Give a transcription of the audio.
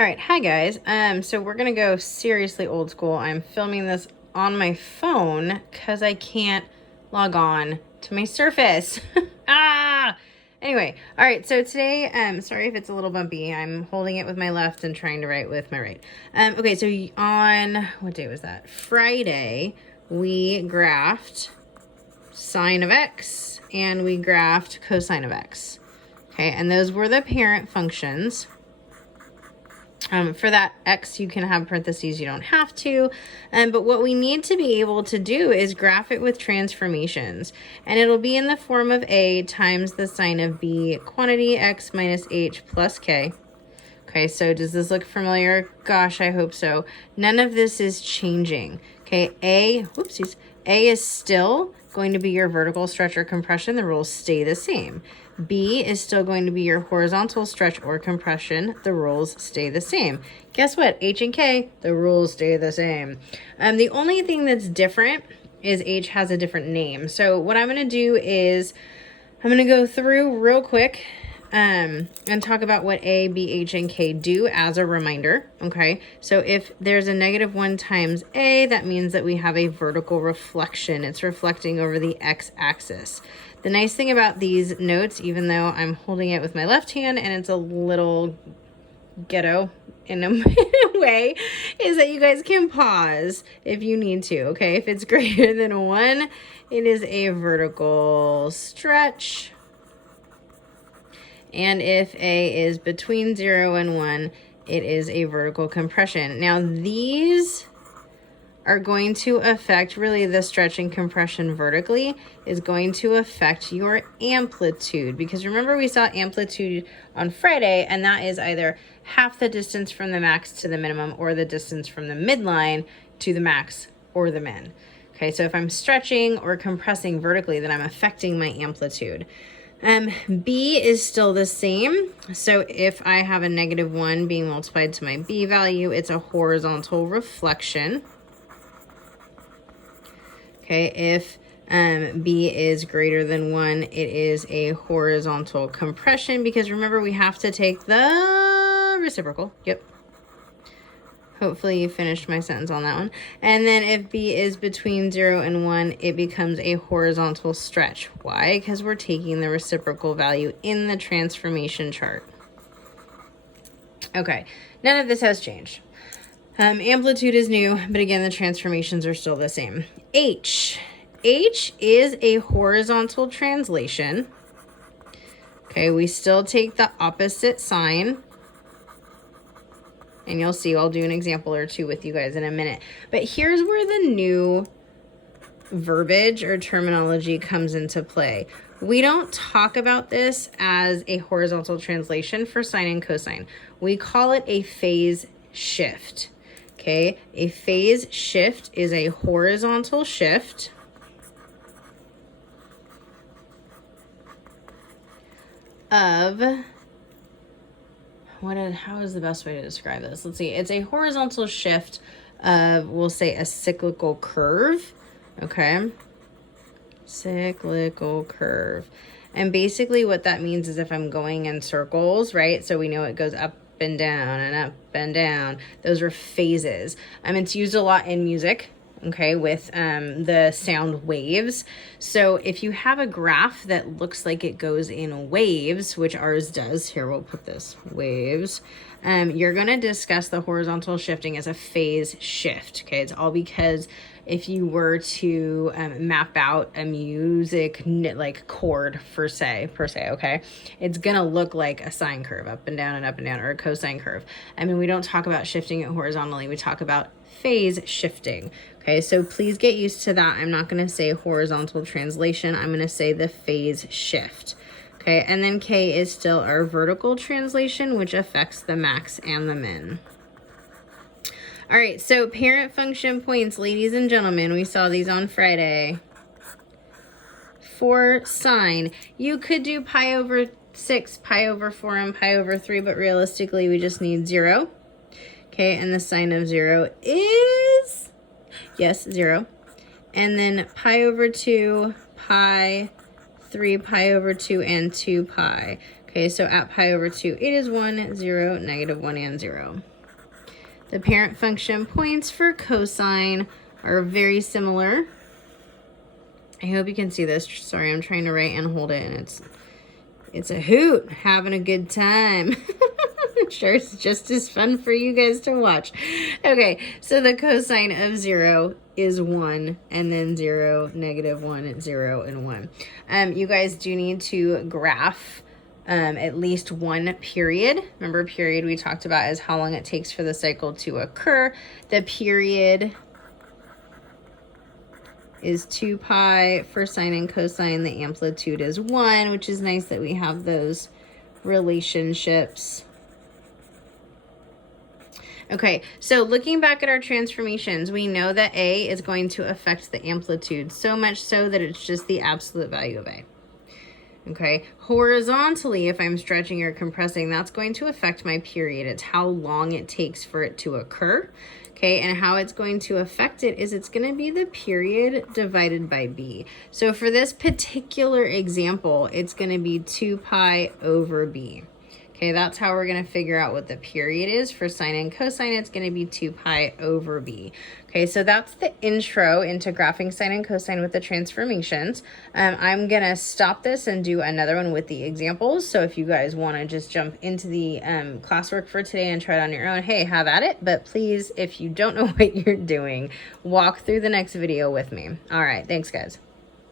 All right, hi guys. So we're gonna go seriously old school. I'm filming this on my phone because I can't log on to my Surface. Anyway, all right. So today, sorry if it's a little bumpy. I'm holding it with my left and trying to write with my right. Okay. So on what day was that? Friday, we graphed sine of x and we graphed cosine of x. Okay, and those were the parent functions. For that x, you can have parentheses, you don't have to. But what we need to be able to do is graph it with transformations. And it'll be in the form of a times the sine of b, quantity x minus h plus k. Okay, so does this look familiar? Gosh, I hope so. None of this is changing. Okay, A is still going to be your vertical stretch or compression. The rules stay the same. B is still going to be your horizontal stretch or compression. The rules stay the same. Guess what? H and K, the rules stay the same. The only thing that's different is H has a different name. So what I'm going to do is I'm going to go through real quick and talk about what A, B, H, and K do as a reminder, okay? So if there's a -1 times A, that means that we have a vertical reflection. It's reflecting over the x-axis. The nice thing about these notes, even though I'm holding it with my left hand and it's a little ghetto in a way, is that you guys can pause if you need to, okay? If it's greater than 1, it is a vertical stretch. And if A is between 0 and 1, it is a vertical compression. Now, these are going to affect, really the stretch and compression vertically is going to affect your amplitude. Because remember, we saw amplitude on Friday, and that is either half the distance from the max to the minimum or the distance from the midline to the max or the min. Okay, so if I'm stretching or compressing vertically, then I'm affecting my amplitude. B is still the same. So if I have a -1 being multiplied to my B value, it's a horizontal reflection. Okay, if B is greater than 1, it is a horizontal compression because remember we have to take the reciprocal. Yep. Hopefully you finished my sentence on that one. And then if B is between 0 and 1, it becomes a horizontal stretch. Why? Because we're taking the reciprocal value in the transformation chart. Okay, none of this has changed. Amplitude is new, but again, the transformations are still the same. H is a horizontal translation. Okay, we still take the opposite sign. And you'll see, I'll do an example or two with you guys in a minute. But here's where the new verbiage or terminology comes into play. We don't talk about this as a horizontal translation for sine and cosine. We call it a phase shift. Okay, a phase shift is a horizontal shift of how is the best way to describe this? Let's see. It's a horizontal shift of, we'll say, a cyclical curve. Okay. Cyclical curve. And basically what that means is if I'm going in circles, right? So we know it goes up and down and up and down. Those are phases. It's used a lot in music. Okay, with the sound waves. So if you have a graph that looks like it goes in waves, which ours does, here we'll put this, waves, you're going to discuss the horizontal shifting as a phase shift. Okay, it's all because if you were to map out a music like chord per se, okay, it's going to look like a sine curve, up and down, or a cosine curve. We don't talk about shifting it horizontally, we talk about phase shifting. Okay, so please get used to that. I'm not going to say horizontal translation. I'm going to say the phase shift. Okay, and then K is still our vertical translation, which affects the max and the min. All right, so parent function points, ladies and gentlemen, we saw these on Friday. For sine, you could do pi over 6, pi over 4, and pi over 3, but realistically, we just need 0. Okay, and the sine of 0 is, yes, 0. And then pi over 2, pi, 3 pi over 2, and 2 pi. Okay, so at pi over 2, it is 1, 0, negative 1, and 0. The parent function points for cosine are very similar. I hope you can see this. Sorry, I'm trying to write and hold it, and it's a hoot, having a good time. I'm sure it's just as fun for you guys to watch. Okay, so the cosine of 0 is 1, and then 0, negative 1, 0, and 1. You guys do need to graph at least one period. Remember, period we talked about is how long it takes for the cycle to occur. The period is 2 pi for sine and cosine. The amplitude is 1, which is nice that we have those relationships. Okay, so looking back at our transformations, we know that A is going to affect the amplitude, so much so that it's just the absolute value of A. Okay, horizontally, if I'm stretching or compressing, that's going to affect my period. It's how long it takes for it to occur. Okay, and how it's going to affect it is it's going to be the period divided by B. So for this particular example, it's going to be 2 pi over B. Okay, that's how we're going to figure out what the period is. For sine and cosine, it's going to be 2 pi over B. Okay, so that's the intro into graphing sine and cosine with the transformations. I'm going to stop this and do another one with the examples. So if you guys want to just jump into the classwork for today and try it on your own, hey, have at it. But please, if you don't know what you're doing, walk through the next video with me. All right, thanks, guys.